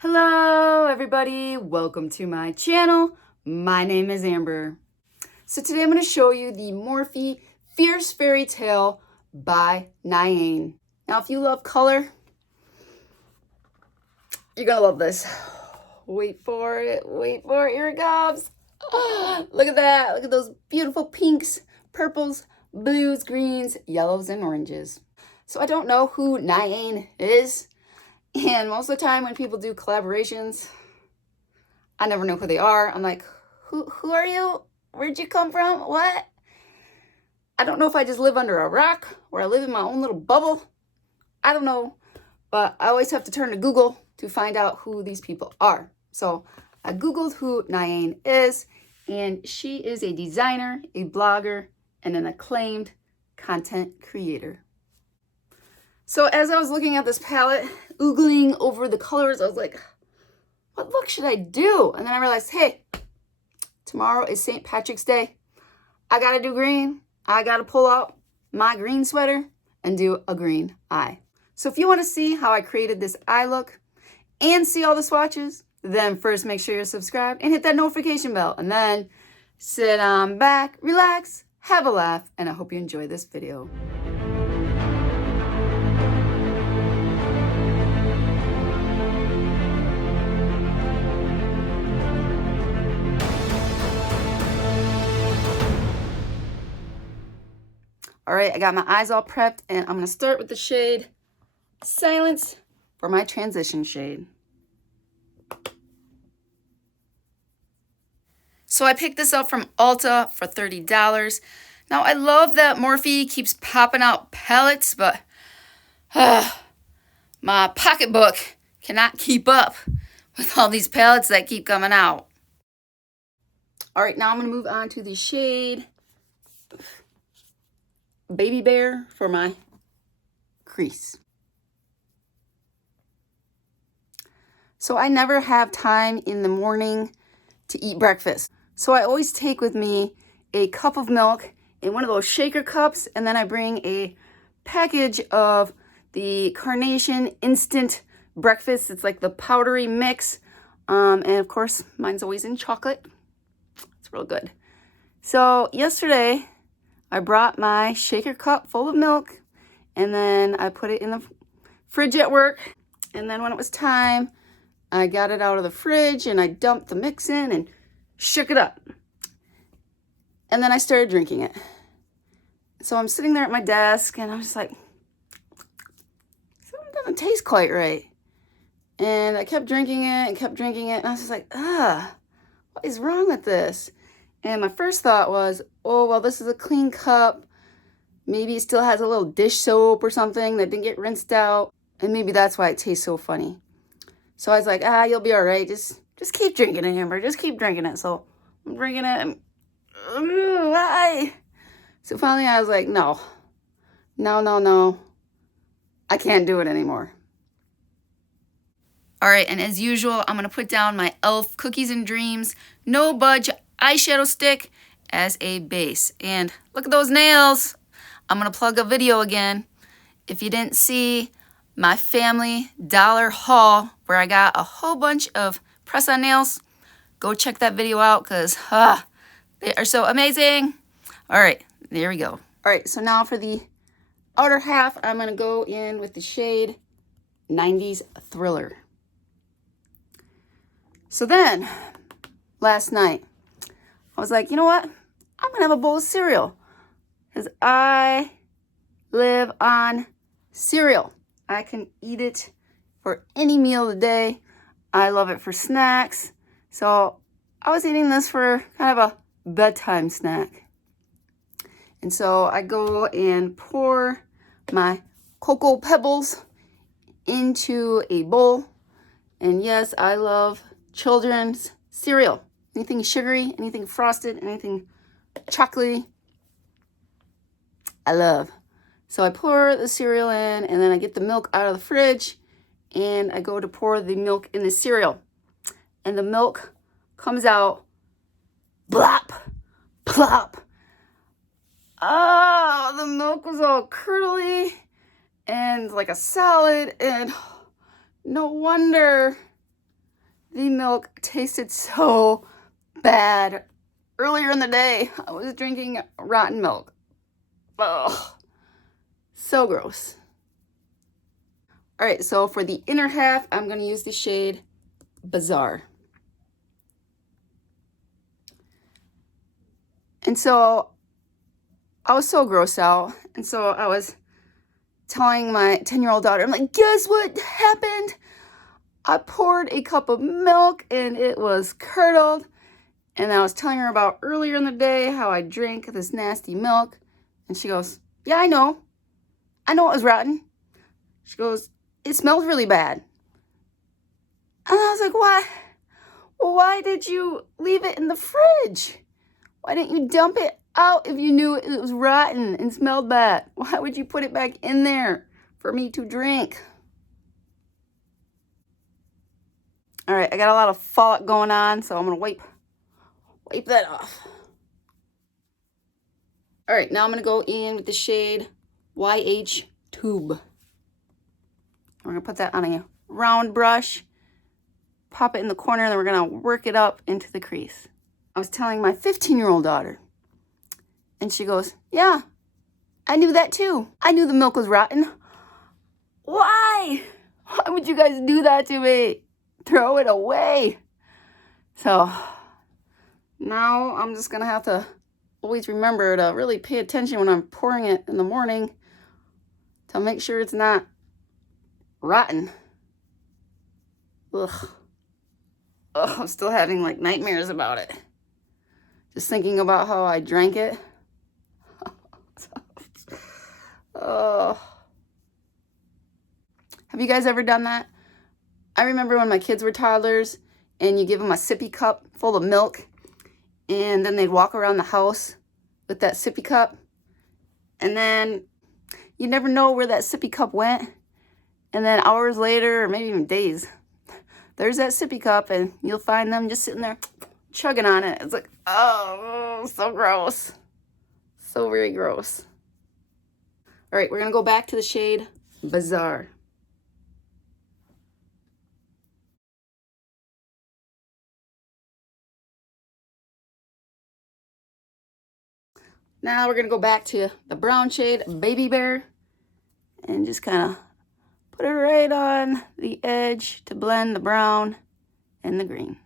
Hello everybody, welcome to my channel. My name is Amber. So today I'm going to show you the Morphe Fierce Fairytale by Nyane. Now if you love color, you're going to love this. Wait for it, here it comes. Oh, look at that, look at those beautiful pinks, purples, blues, greens, yellows, and oranges. So I don't know who Nyane is. And most of the time when people do collaborations, I never know who they are. I'm like, who are you? Where'd you come from? What? I don't know if I just live under a rock or I live in my own little bubble. I don't know. But I always have to turn to Google to find out who these people are. So I Googled who Nyane is, and she is a designer, a blogger, and an acclaimed content creator. So as I was looking at this palette, oogling over the colors, I was like, what look should I do? And then I realized, hey, tomorrow is St. Patrick's Day. I gotta do green. I gotta pull out my green sweater and do a green eye. So if you wanna see how I created this eye look and see all the swatches, then first make sure you're subscribed and hit that notification bell. And then sit on back, relax, have a laugh, and I hope you enjoy this video. All right, I got my eyes all prepped, and I'm gonna start with the shade Silence for my transition shade. So I picked this up from Ulta for $30. Now I love that Morphe keeps popping out palettes, but my pocketbook cannot keep up with all these palettes that keep coming out. All right, now I'm gonna move on to the shade Baby Bear for my crease. So I never have time in the morning to eat breakfast. So I always take with me a cup of milk in one of those shaker cups, and then I bring a package of the Carnation Instant Breakfast. It's like the powdery mix. And of course, mine's always in chocolate. It's real good. So yesterday, I brought my shaker cup full of milk, and then I put it in the fridge at work. And then when it was time, I got it out of the fridge and I dumped the mix in and shook it up. And then I started drinking it. So I'm sitting there at my desk and I'm just like, something doesn't taste quite right. And I kept drinking it and kept drinking it. And I was just like, what is wrong with this? And my first thought was, oh, well, this is a clean cup. Maybe it still has a little dish soap or something that didn't get rinsed out. And maybe that's why it tastes so funny. So I was like, you'll be all right. Just keep drinking it, Amber. Just keep drinking it. So I'm drinking it. Why? So finally I was like, no. I can't do it anymore. All right, and as usual, I'm going to put down my e.l.f. Cookies and Dreams No Budge eyeshadow stick as a base. And look at those nails. I'm going to plug a video again. If you didn't see my Family Dollar haul where I got a whole bunch of press-on nails, go check that video out because they are so amazing. All right, there we go. All right, so now for the outer half, I'm going to go in with the shade 90s Thriller. So then, last night, I was like, you know what? I'm going to have a bowl of cereal because I live on cereal. I can eat it for any meal of the day. I love it for snacks. So I was eating this for kind of a bedtime snack. And so I go and pour my Cocoa Pebbles into a bowl. And yes, I love children's cereal. Anything sugary, anything frosted, anything chocolatey, I love. So I pour the cereal in, and then I get the milk out of the fridge, and I go to pour the milk in the cereal. And the milk comes out, blop, plop. Oh, the milk was all curdly and like a solid, and no wonder The milk tasted so bad. Earlier in the day, I was drinking rotten milk. Ugh, so gross. All right, so for the inner half, I'm gonna use the shade Bazaar. And so I was so grossed out. And so I was telling my 10-year-old daughter, I'm like, guess what happened? I poured a cup of milk and it was curdled. And I was telling her about earlier in the day how I drank this nasty milk. And she goes, yeah, I know. I know it was rotten. She goes, it smells really bad. And I was like, why? Why did you leave it in the fridge? Why didn't you dump it out if you knew it was rotten and smelled bad? Why would you put it back in there for me to drink? All right, I got a lot of fallout going on, so I'm gonna wipe that off. All right, now I'm gonna go in with the shade YH Tube. We're gonna put that on a round brush, pop it in the corner, and then we're gonna work it up into the crease. I was telling my 15-year-old daughter, and she goes, yeah, I knew that too. I knew the milk was rotten. Why? Why would you guys do that to me? Throw it away. So now I'm just gonna have to always remember to really pay attention when I'm pouring it in the morning to make sure it's not rotten. Ugh. Ugh, I'm still having like nightmares about it. Just thinking about how I drank it. Oh. Have you guys ever done that? I remember when my kids were toddlers and you give them a sippy cup full of milk and then they'd walk around the house with that sippy cup and then you never know where that sippy cup went. And then hours later, or maybe even days, there's that sippy cup and you'll find them just sitting there chugging on it. It's like, oh, so gross. So very gross. All right, we're gonna go back to the shade Bazaar. Now we're gonna go back to the brown shade Baby Bear and just kind of put it right on the edge to blend the brown and the green.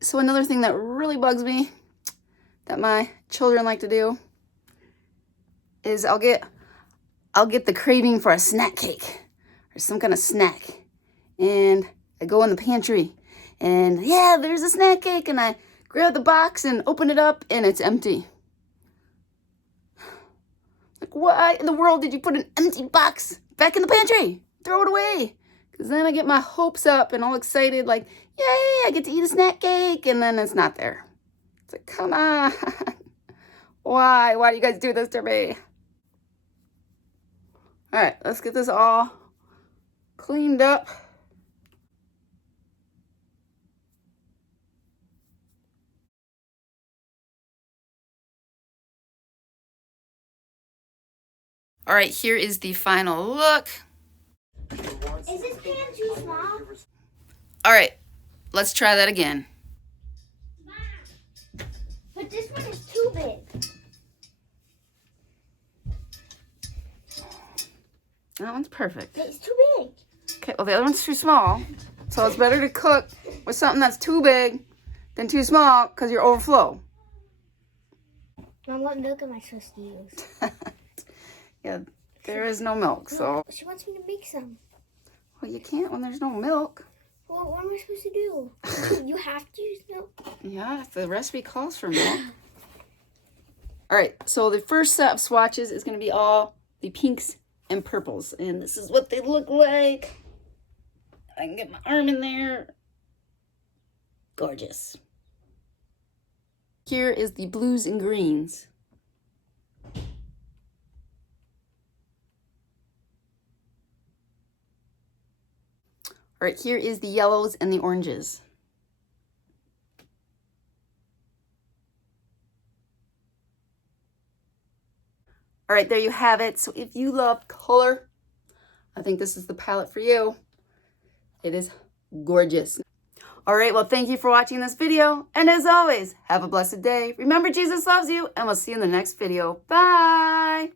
So another thing that really bugs me that my children like to do is I'll get the craving for a snack cake or some kind of snack. And I go in the pantry and yeah, there's a snack cake and I grab the box and open it up and it's empty. Like, why in the world did you put an empty box back in the pantry? Throw it away. Because then I get my hopes up and all excited like, yay, I get to eat a snack cake, and then it's not there. It's like, come on. Why? Why do you guys do this to me? All right, let's get this all cleaned up. All right, here is the final look. Is this pan too small? All right, let's try that again. But this one is too big. That one's perfect. It's too big. Okay, well the other one's too small. So it's better to cook with something that's too big than too small because you're overflow. Mom, what milk am I supposed to use? Yeah, there is no milk, so. She wants me to make some. Well, you can't when there's no milk. Well, what am I supposed to do? You have to use milk? Yeah, if the recipe calls for milk. All right, so the first set of swatches is going to be all the pinks and purples. And this is what they look like. I can get my arm in there. Gorgeous. Here is the blues and greens. All right, here is the yellows and the oranges. All right, there you have it. So if you love color, I think this is the palette for you. It is gorgeous. All right, well, thank you for watching this video. And as always, have a blessed day. Remember, Jesus loves you, and we'll see you in the next video. Bye.